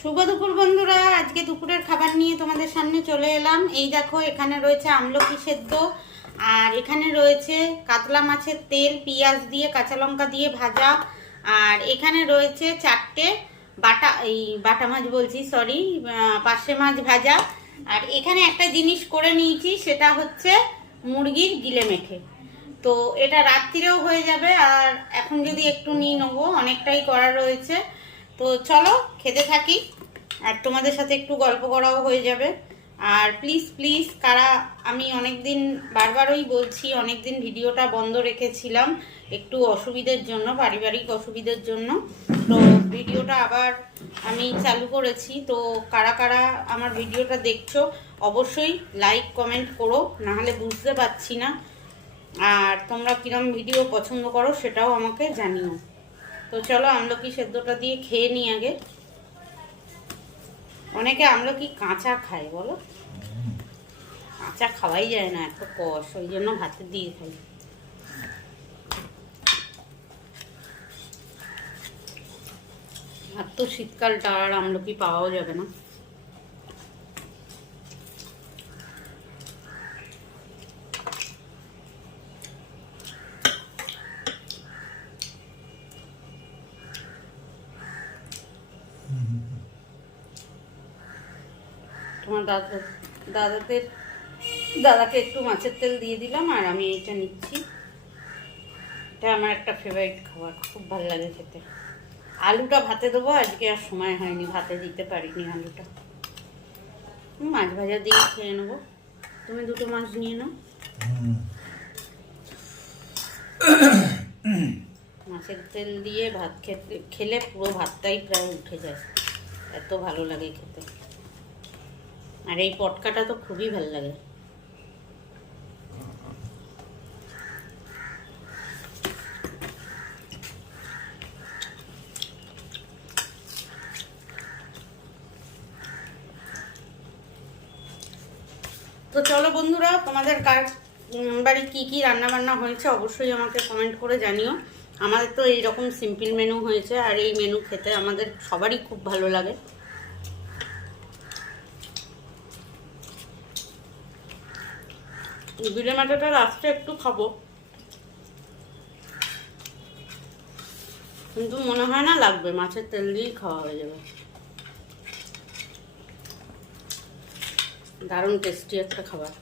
শুভ দুপুর বন্ধুরা, আজকে দুপুরের খাবার নিয়ে তোমাদের সামনে চলে এলাম। এই দেখো, এখানে রয়েছে আমলকি সেদ্ধ, আর এখানে রয়েছে কাতলা মাছের তেল পেঁয়াজ দিয়ে কাঁচা লঙ্কা দিয়ে ভাজা, আর এখানে রয়েছে চারটে বাটা মাছ বলছি, সরি, পার্শে মাছ ভাজা। আর এখানে একটা জিনিস করে নিয়েছি, সেটা হচ্ছে মুরগির গিলে মেখে। তো এটা রাত্রিরেও হয়ে যাবে, আর এখন যদি একটু নিয়ে নেবো, অনেকটাই করা রয়েছে। তো চলো খেতে থাকি, আর তোমাদের সাথে একটু গল্প করাও হয়ে যাবে। আর প্লিজ প্লিজ কারা, আমি অনেক দিন বারবারই বলছি, অনেক দিন ভিডিওটা বন্ধ রেখেছিলাম একটু অসুবিধের জন্য, পারিবারিক অসুবিধের জন্য। তো ভিডিওটা আবার আমি চালু করেছি। তো কারা কারা আমার ভিডিওটা দেখছো অবশ্যই লাইক কমেন্ট করো, নাহলে বুঝতে পারছি না। আর তোমরা কিরম ভিডিও পছন্দ করো সেটাও আমাকে জানিও। তো চলো আমলকি সেদ্ধটা দিয়ে খেয়ে নিই আগে। অনেকে আমলকি কাঁচা খায়, বলো, কাঁচা খাওয়াই যায় না, এত কষ, ওই জন্য ভাতে দিয়ে খাই। আর তো শীতকালটা, আর আমলকি পাওয়াও যাবে না। তোমার দাদাকে একটু মাছের তেল দিয়ে দিলাম, আর আমি এইটা নিচ্ছি। এটা আমার একটা ফেভারিট খাবার, খুব ভালো লাগে খেতে। আলুটা ভাতে দেবো, আজকে আর সময় হয়নি, ভাতে দিতে পারিনি আলুটা। মাছ ভাজা দিয়ে খেয়ে নেবো। তুমি দুটো মাছ নিয়ে নাও। মাছের তেল দিয়ে ভাত খেলে পুরো ভাতটাই প্রায় উঠে যায়, এত ভালো লাগে খেতে। আর এই পটকাটা তো খুবই ভালো লাগে। তো চলো বন্ধুরা, তোমাদের বাড়ি কি কি রান্না বান্না হয়েছে অবশ্যই আমাকে কমেন্ট করে জানিও। আমাদের তো এইরকম সিম্পল মেনু হয়েছে, আর এই মেনু খেতে আমাদের সবারই খুব ভালো লাগে। বিলে মাছটা লাস্টে একটু খাবো, কিন্তু মনে হয় না লাগবে, মাছের তেল দিয়েই খাওয়া হয়ে যাবে। দারুণ টেস্টি একটা খাবার।